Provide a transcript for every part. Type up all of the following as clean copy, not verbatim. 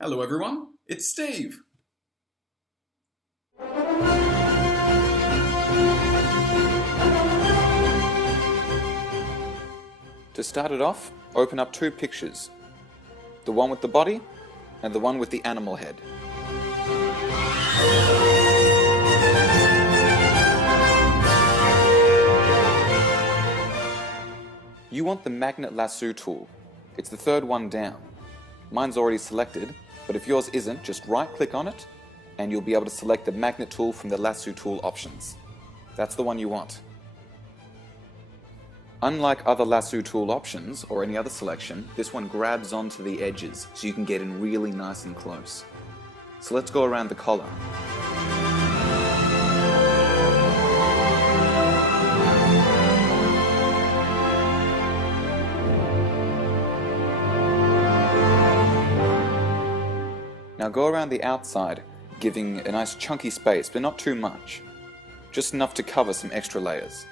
Hello everyone, it's Steve. To start it off, open up two pictures. The one with the body and the one with the animal head. You want the magnet lasso tool. It's the third one down. Mine's already selected, but if yours isn't, just right-click on it and you'll be able to select the magnet tool from the lasso tool options. That's the one you want. Unlike other lasso tool options or any other selection, this one grabs onto the edges so you can get in really nice and close. So let's go around the collar. Now go around the outside, giving a nice chunky space, but not too much. Just enough to cover some extra layers.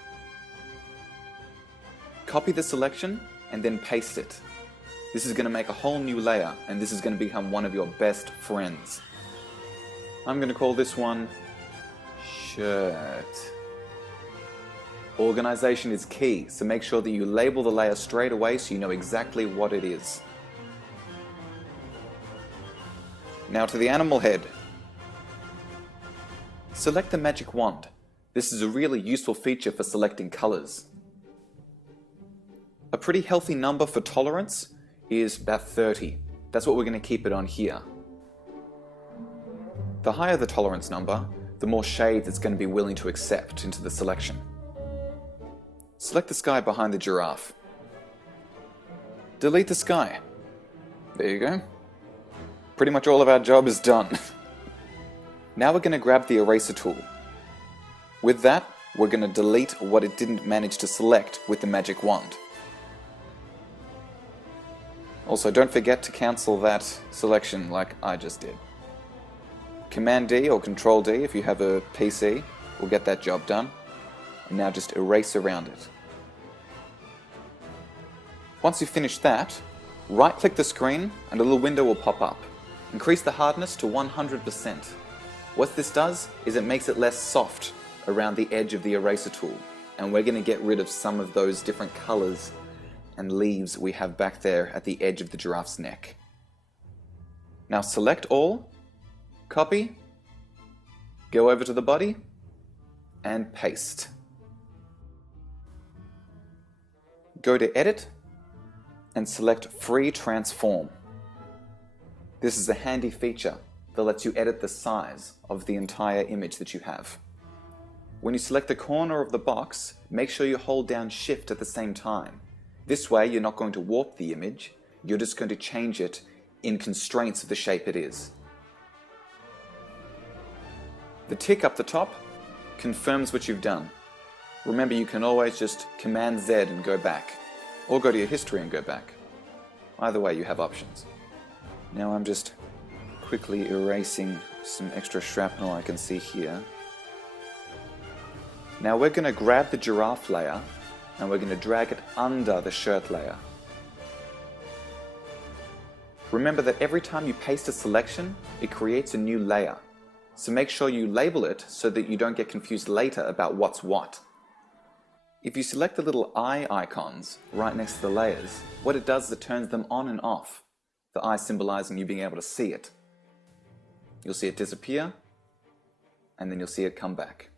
Copy the selection and then paste it. This is going to make a whole new layer and this is going to become one of your best friends. I'm going to call this one Shirt. Organization is key, so make sure that you label the layer straight away so you know exactly what it is. Now to the animal head. Select the magic wand. This is a really useful feature for selecting colors. A pretty healthy number for tolerance is about 30. That's what we're going to keep it on here. The higher the tolerance number, the more shades it's going to be willing to accept into the selection. Select the sky behind the giraffe. Delete the sky. There you go. Pretty much all of our job is done. Now we're going to grab the eraser tool. With that, we're going to delete what it didn't manage to select with the magic wand. Also, don't forget to cancel that selection like I just did. Command D or Control D if you have a PC will get that job done. And now just erase around it. Once you've finished that, right-click the screen and a little window will pop up. Increase the hardness to 100%. What this does is it makes it less soft around the edge of the eraser tool. And we're going to get rid of some of those different colors and leaves we have back there at the edge of the giraffe's neck. Now select all, copy, go over to the body, and paste. Go to Edit, and select Free Transform. This is a handy feature that lets you edit the size of the entire image that you have. When you select the corner of the box, make sure you hold down Shift at the same time. This way you're not going to warp the image, you're just going to change it in constraints of the shape it is. The tick up the top confirms what you've done. Remember, you can always just Command Z and go back, or go to your history and go back. Either way, you have options. Now I'm just quickly erasing some extra shrapnel I can see here. Now we're going to grab the giraffe layer and we're going to drag it under the shirt layer. Remember that every time you paste a selection, it creates a new layer. So make sure you label it so that you don't get confused later about what's what. If you select the little eye icons right next to the layers, what it does is it turns them on and off, the eye symbolizing you being able to see it. You'll see it disappear, and then you'll see it come back.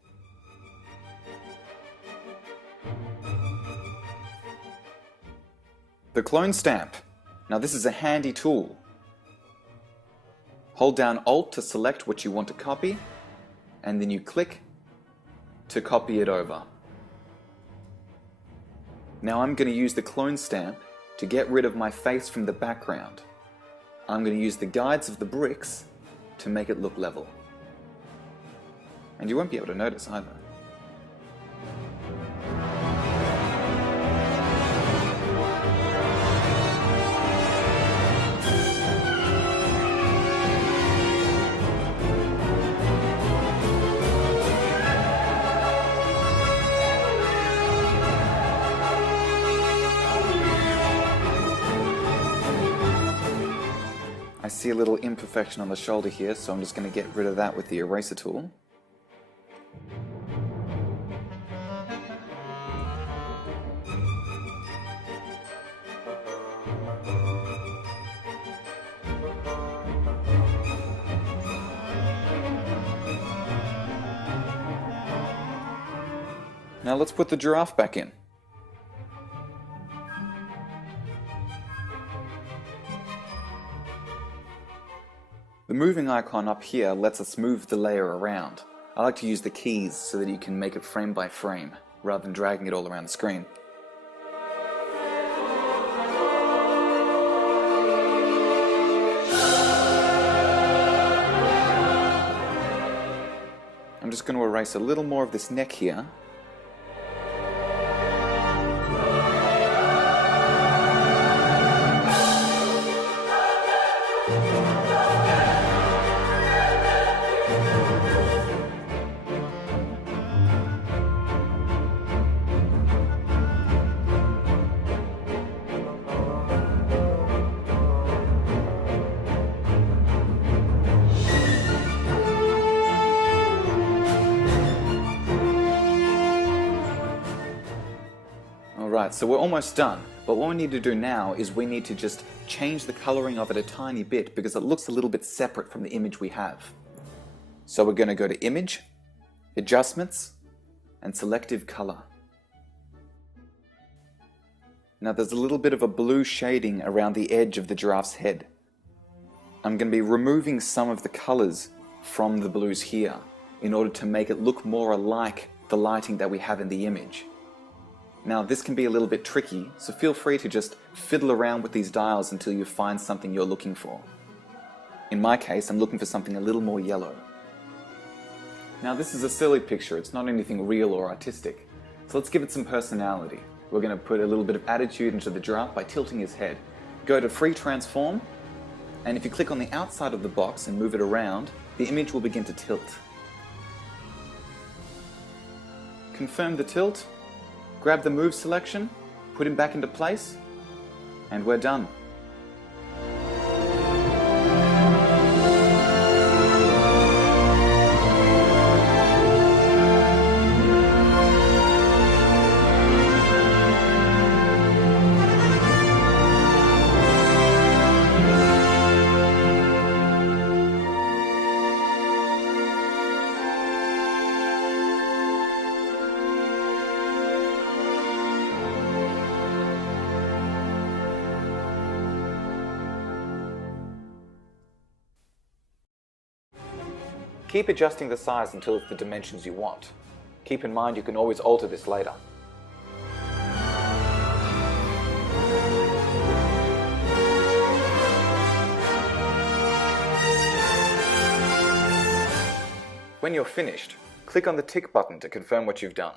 The clone stamp. Now this is a handy tool. Hold down Alt to select what you want to copy, and then you click to copy it over. Now I'm going to use the clone stamp to get rid of my face from the background. I'm going to use the guides of the bricks to make it look level. And you won't be able to notice either. I I see a little imperfection on the shoulder here, so I'm just going to get rid of that with the eraser tool. Now let's put the giraffe back in. The moving icon up here lets us move the layer around. I like to use the keys so that you can make it frame by frame, rather than dragging it all around the screen. I'm just going to erase a little more of this neck here. Alright, so we're almost done, but what we need to do now is we need to just change the coloring of it a tiny bit because it looks a little bit separate from the image we have. So we're going to go to Image, Adjustments, and Selective Color. Now there's a little bit of a blue shading around the edge of the giraffe's head. I'm going to be removing some of the colors from the blues here in order to make it look more like the lighting that we have in the image. Now this can be a little bit tricky, so feel free to just fiddle around with these dials until you find something you're looking for. In my case, I'm looking for something a little more yellow. Now this is a silly picture, it's not anything real or artistic, so let's give it some personality. We're going to put a little bit of attitude into the giraffe by tilting his head. Go to Free Transform, and if you click on the outside of the box and move it around, the image will begin to tilt. Confirm the tilt. Grab the move selection, put him back into place, and we're done. Keep adjusting the size until it's the dimensions you want. Keep in mind you can always alter this later. When you're finished, click on the tick button to confirm what you've done.